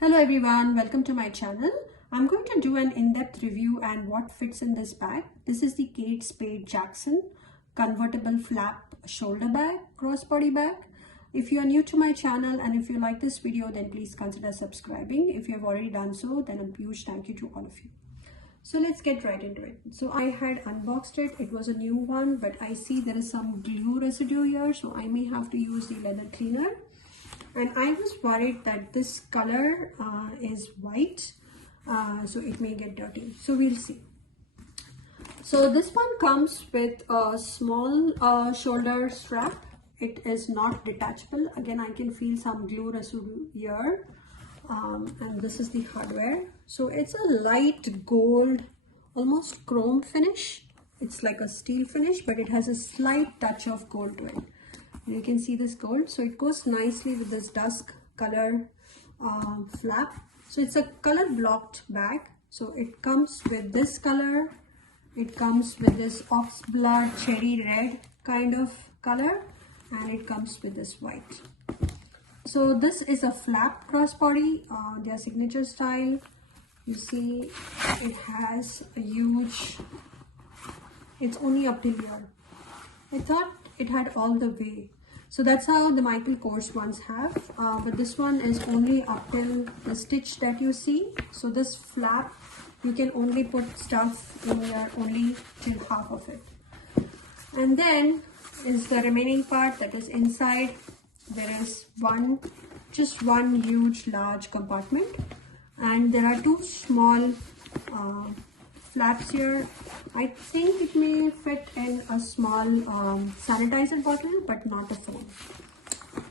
Hello everyone, welcome to my channel. I'm going to do an in-depth review and what fits in this bag. This is the Kate Spade Jackson convertible flap shoulder bag, crossbody bag. If you are new to my channel and if you like this video, then please consider subscribing. If you have already done so, then a huge thank you to all of you. So let's get right into it. So I had unboxed it. It was a new one, but I see there is some glue residue here, so I may have to use the leather cleaner. And I was worried that this color is white, so it may get dirty. So we'll see. So this one comes with a small shoulder strap. It is not detachable. Again, I can feel some glue residue here. And this is the hardware. So it's a light gold, almost chrome finish. It's like a steel finish, but it has a slight touch of gold to it. You can see this gold, so it goes nicely with this dusk color flap. So it's a color blocked bag. So it comes with this color, it comes with this ox blood cherry red kind of color, and it comes with this white. So this is a flap crossbody, their signature style. You see it has a huge, it's only up till here. I thought it had all the way. So that's how the Michael Kors ones have, but this one is only up till the stitch that you see. So this flap, you can only put stuff in here only till half of it. And then is the remaining part that is inside. There is just one huge large compartment, and there are two small flaps here. I think it may fit in a small sanitizer bottle, but not a phone.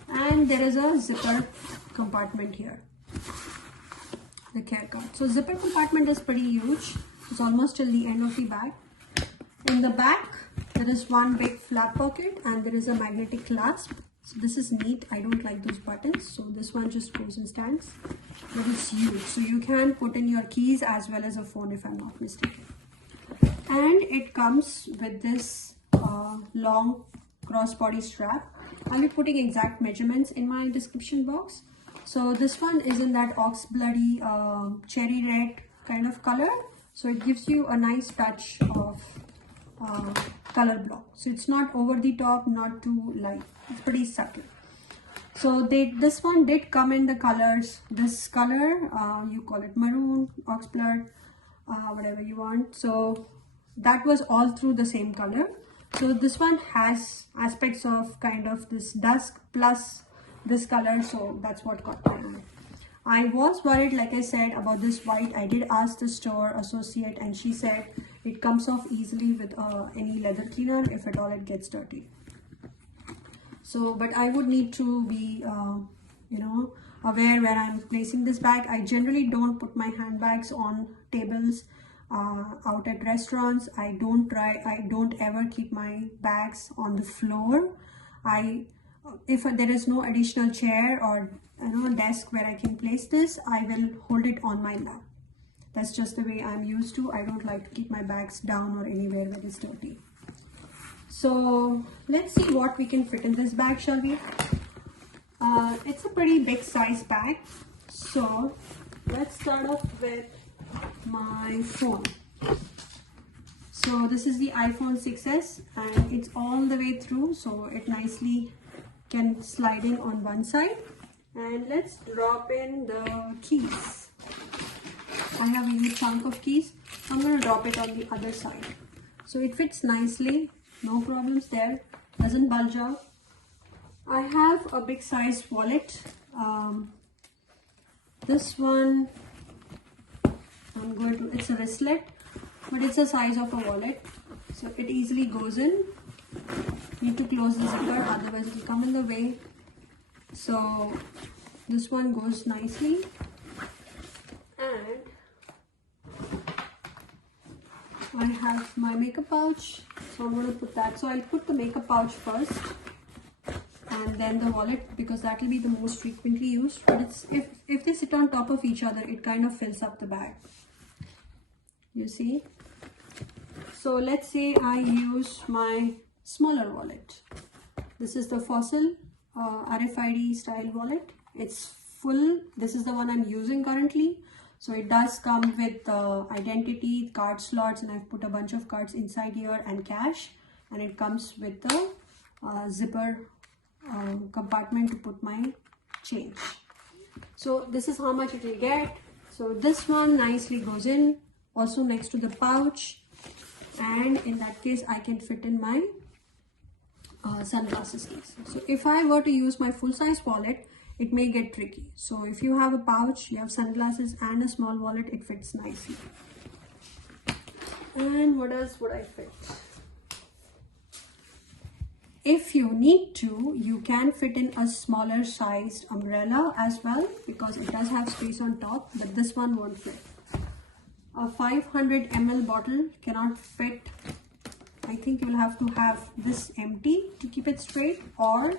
And there is a zipper compartment here, the care card. So zipper compartment is pretty huge. It's almost till the end of the bag. In the back, there is one big flap pocket and there is a magnetic clasp. So this is neat. I don't like those buttons, so this one just goes and stands. But it's huge, so you can put in your keys as well as a phone if I'm not mistaken. And it comes with this long crossbody strap. I'll be putting exact measurements in my description box. So this one is in that ox bloody cherry red kind of color. So it gives you a nice touch of color block. So it's not over the top, not too light. It's pretty subtle. So this one did come in the colors. This color, you call it maroon, ox blood, whatever you want. So that was all through the same color. So this one has aspects of kind of this dusk plus this color, so that's what caught my eye. I was worried, like I said, about this white. I did ask the store associate and she said it comes off easily with any leather cleaner if at all it gets dirty. So, but I would need to be, aware where I'm placing this bag. I generally don't put my handbags on tables out at restaurants. I don't ever keep my bags on the floor. If there is no additional chair or desk where I can place this, I will hold it on my lap. That's just the way I'm used to. I don't like to keep my bags down or anywhere where it's dirty. So let's see what we can fit in this bag, shall we? It's a pretty big size bag. So let's start off with my phone. So this is the iPhone 6s and it's all the way through, so it nicely can slide in on one side. And let's drop in the keys. I have a huge chunk of keys. I'm going to drop it on the other side. So it fits nicely, no problems there, doesn't bulge out. I have a big size wallet. This one, it's a wristlet, but it's the size of a wallet. So it easily goes in. Need to close the zipper, otherwise it will come in the way. So this one goes nicely. And I have my makeup pouch, so I'm going to put that. So I'll put the makeup pouch first and then the wallet, because that will be the most frequently used. But it's if they sit on top of each other, it kind of fills up the bag. You see? So let's say I use my smaller wallet. This is the Fossil RFID style wallet. It's full. This is the one I'm using currently. So it does come with identity, card slots, and I've put a bunch of cards inside here and cash. And it comes with the zipper compartment to put my change. So this is how much it will get. So this one nicely goes in, also next to the pouch, and in that case I can fit in my sunglasses case. So if I were to use my full-size wallet, it may get tricky. So if you have a pouch, you have sunglasses and a small wallet, it fits nicely. And what else would I fit? If you need to, you can fit in a smaller sized umbrella as well, because it does have space on top, but this one won't fit. A 500 ml bottle cannot fit. I think you will have to have this empty to keep it straight, or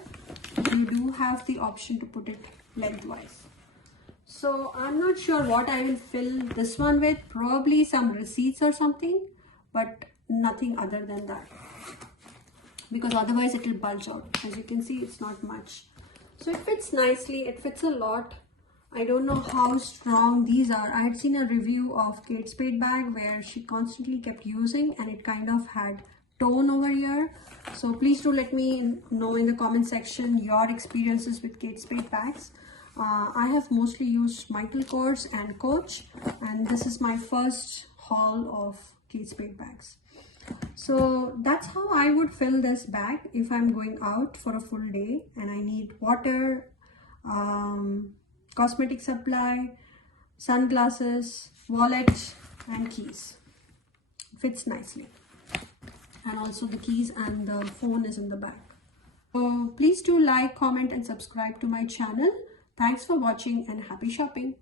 you do have the option to put it lengthwise. So I'm not sure what I will fill this one with, probably some receipts or something, but nothing other than that, because otherwise it will bulge out. As you can see, it's not much. So it fits nicely, it fits a lot. I don't know how strong these are. I had seen a review of Kate Spade bag where she constantly kept using and it kind of had tone over here. So please do let me know in the comment section your experiences with Kate Spade bags. I have mostly used Michael Kors and Coach, and this is my first haul of Kate Spade bags. So that's how I would fill this bag if I'm going out for a full day and I need water, cosmetic supply, sunglasses, wallet and keys. Fits nicely. And also the keys and the phone is in the back. So please do like, comment and subscribe to my channel. Thanks for watching and happy shopping.